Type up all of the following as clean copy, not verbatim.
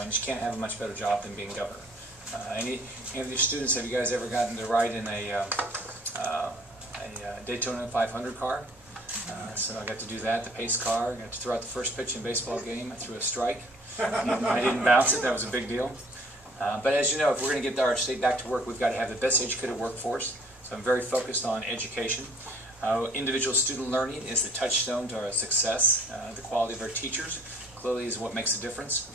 and you can't have a much better job than being governor. Any of your students, have you guys ever gotten to ride in a Daytona 500 car? So I got to do that, the pace car. I got to throw out the first pitch in a baseball game. I threw a strike. I didn't bounce it. That was a big deal. But as you know, if we're going to get our state back to work, we've got to have the best educated workforce. So I'm very focused on education. Individual student learning is the touchstone to our success. The quality of our teachers clearly is what makes a difference.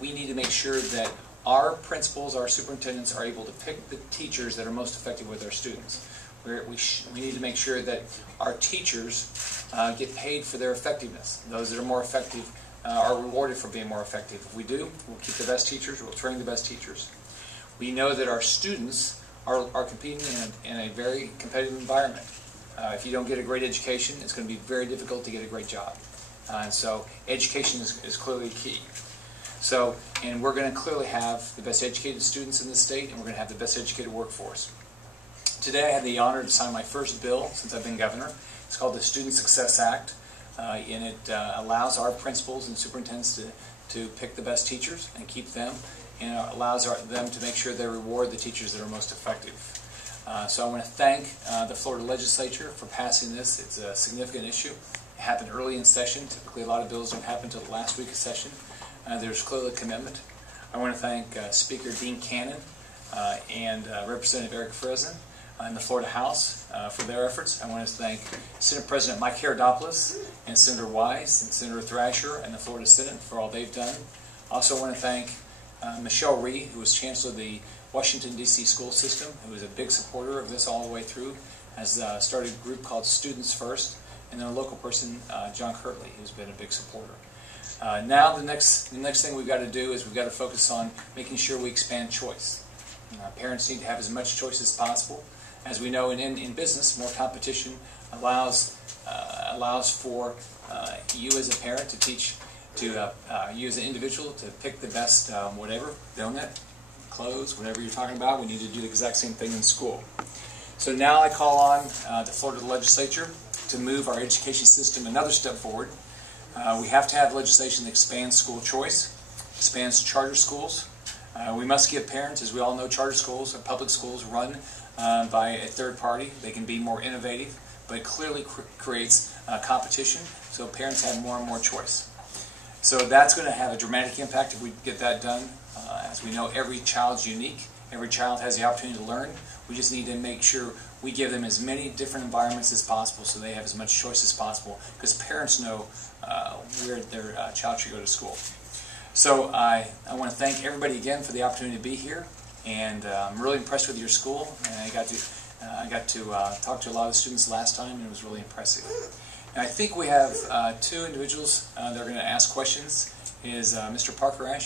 We need to make sure that our principals, our superintendents are able to pick the teachers that are most effective with our students. We need to make sure that our teachers get paid for their effectiveness. Those that are more effective are rewarded for being more effective. If we do, we'll keep the best teachers, we'll train the best teachers. We know that our students are competing in a very competitive environment. If you don't get a great education, it's going to be very difficult to get a great job. And so education is clearly key. So, and we're going to clearly have the best educated students in the state, and we're going to have the best educated workforce. Today I had the honor to sign my first bill since I've been governor. It's called the Student Success Act, and it allows our principals and superintendents to pick the best teachers and keep them, and allows them to make sure they reward the teachers that are most effective. So I want to thank the Florida legislature for passing this. It's a significant issue. It happened early in session. Typically a lot of bills don't happen until the last week of session. There's clearly a commitment. I want to thank Speaker Dean Cannon and Representative Eric Fresen in the Florida House for their efforts. I want to thank Senate President Mike Herodopoulos and Senator Wise and Senator Thrasher and the Florida Senate for all they've done. I also want to thank Michelle Rhee, who was Chancellor of the Washington, D.C. school system, who was a big supporter of this all the way through, has started a group called Students First, and then a local person, John Kirtley, who's been a big supporter. Now the next thing we've got to do is we've got to focus on making sure we expand choice. Parents need to have as much choice as possible. As we know, in business, more competition allows for you as a parent to teach, you as an individual to pick the best whatever, donut, clothes, whatever you're talking about. We need to do the exact same thing in school. So now I call on the Florida legislature to move our education system another step forward. We have to have legislation that expands school choice, expands charter schools. We must give parents, as we all know, charter schools or public schools run by a third party. They can be more innovative, but it clearly creates competition, so parents have more and more choice. So that's going to have a dramatic impact if we get that done. As we know, every child's unique. Every child has the opportunity to learn. We just need to make sure we give them as many different environments as possible so they have as much choice as possible, because parents know where their child should go to school. So I want to thank everybody again for the opportunity to be here, and I'm really impressed with your school. And I got to talk to a lot of the students last time, and it was really impressive. And I think we have two individuals that are going to ask questions. Is Mr. Parker Ash